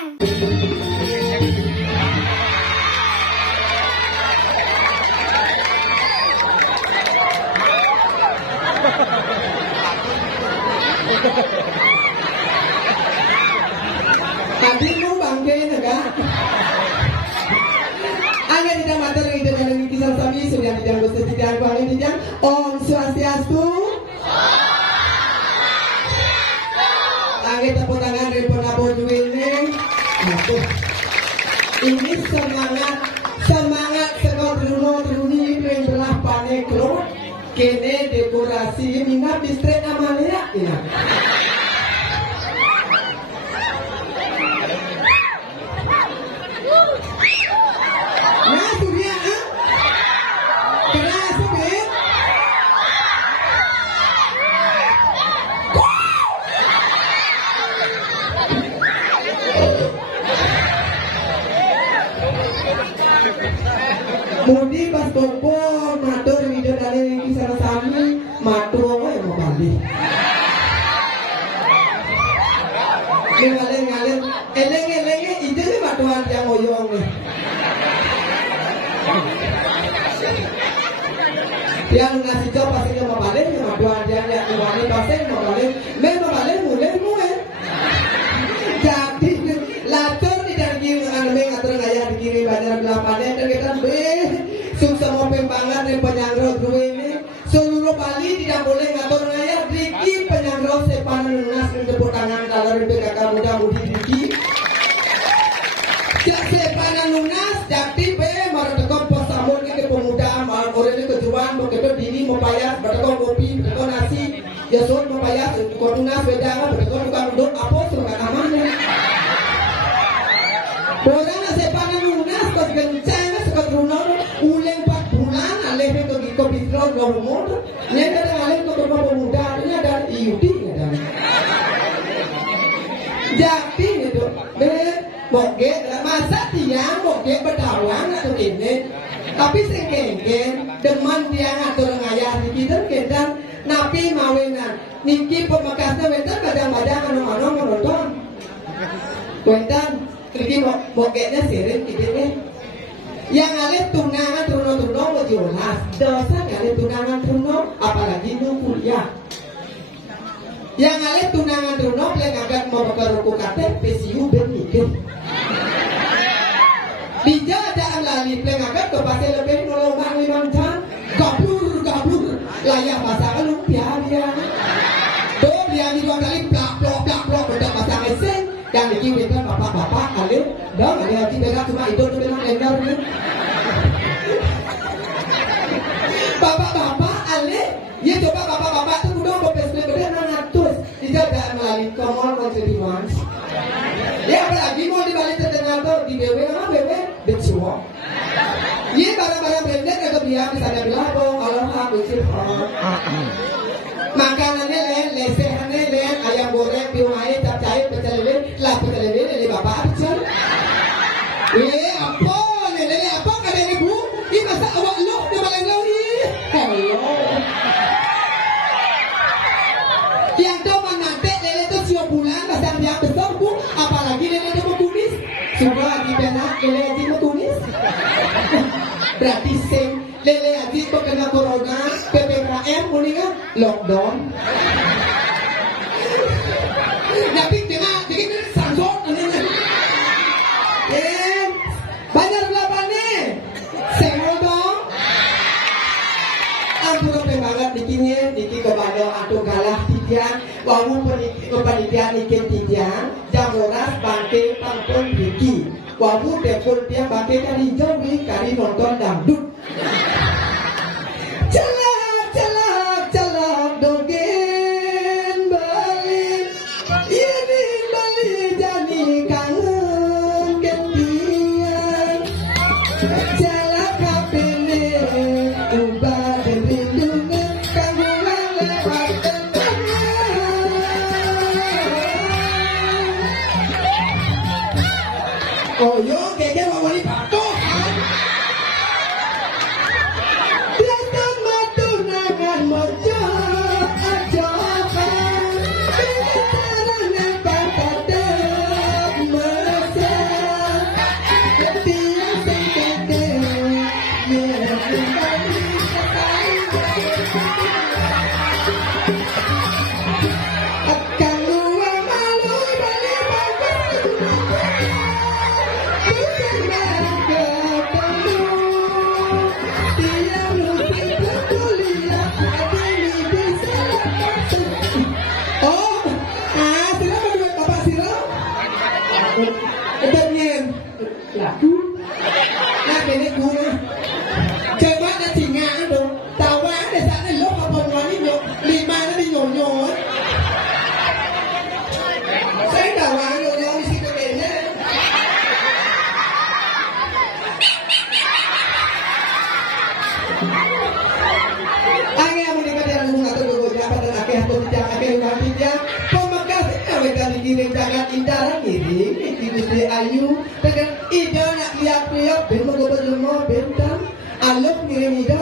Bang. Tadi lu bangke naga. Angin tidak mater tidak ada kisah sami sudah tidak gusti tidak angin tidak. Om Swastiastu. Angin tepuk tangan dari penabur ini. Ini semangat sekal teruni yang belah panik lo. Kene dekorasi minat distrik Amalia ini. Mudi pas kumpul matur video dari kisah sami matur yang mau balik. Ngaleng eleng itu ni matuan yang oyong ni. Yang nasi cop pasti mau balik, matuan yang wani pasti mau balik. Memang balik mulai. Jadi latur tidak kiri aneh ngatur ngaya dikiri banyak belapannya dan kita sukses mau pembangan dan penyanggrau dua ini seluruh Bali tidak boleh ngatur ngaya diki penyanggrau sepanan lunas dan tepuk tangan kalau PKK muda-mudi diki sepanan lunas jadi marah tekon pos samun ke pemuda marah orang ini kejuan mau kedua dini mau payah bertekon kopi bertekon nasi ya soal mau payah kau lunas beda bertekon bukan untuk apa suruh amannya. Orang sepanan lunas kau gencang sekat runor uleng 4 bulan alih ke giko bitro ngomong ni ada alih ke rumah pemuda ini ada IUD ada. Jadi itu boge masa tiang boge berdawang atau ini tapi sengkengken deman tiang atau ngayah kita kedang napi mawinan niki pemekasnya wetan kadang-kadang anu-anu menonton wetan Kiki bokeknya sirin ini yang alih tunangan truno mau jelas dosa alih tunangan truno apalagi nu kuliah yang alih tunangan truno yang agak mau berkeruku kate PCU bermikir bija ada lali yang agak ke pasir lebih nolongan 5 jam gablur layak pasangan lumpia dia tuh dia di 2 kali plak bedak pasangan seng yang dikirimkan bapak-bapak alih dah ada hati mereka cuma itu memang endar ni bapak-bapak alih ya coba bapak-bapak tu udah berpesmen berdua 600 tidak ada melalui komol konstituans ya apalagi mau dibalik terdengar tu di BW apa BW becuok ya barang-barang branded agak dia misalnya bilang kalau aku sih makanannya lesehannya ayam goreng piwai capcay pecel lele lah pecel lele bapak aja apa lele apa kada ibu ini masa awak loh di malang lagi hello yang tu menanti lele tu siap bulan pasang dia besar bu apalagi lele tu mau tulis coba di benak lele aja mau tulis berarti sing lele aja kok kena corona PPKM mendingan lockdown tapi dengan sangkut banyak berapa nih senggol dong antara pembangat niki kepada atau galah tidian wangun penelitian ikan tidian jamoras bangke pangpon niki wangun telepon dia bangke kali hijau kali nonton dangdut celak dogen balik ini balik jadi kangen ketian celak kapene ubah rindunya kangen lewat oh yo keke wawali pato Tất nhiên là cú. Là cái này cú nè. Chơi bác đã chỉ ngã đâu. Tao quá để sẵn này lúc học phần nói đi nhộn. Lì ba nó đi nhổn nhổn. Sẽ tao quá nhổn nhổn đi xin cho đến nhé. Anh em mình đi cái muna tu go ja pada ake hato tidak ake rumah tidak pemakas mereka dikirim jangan indaran ini itu si ayu dengan ida nak lihat lihat ben mau baju mau bentar alok ngirim ida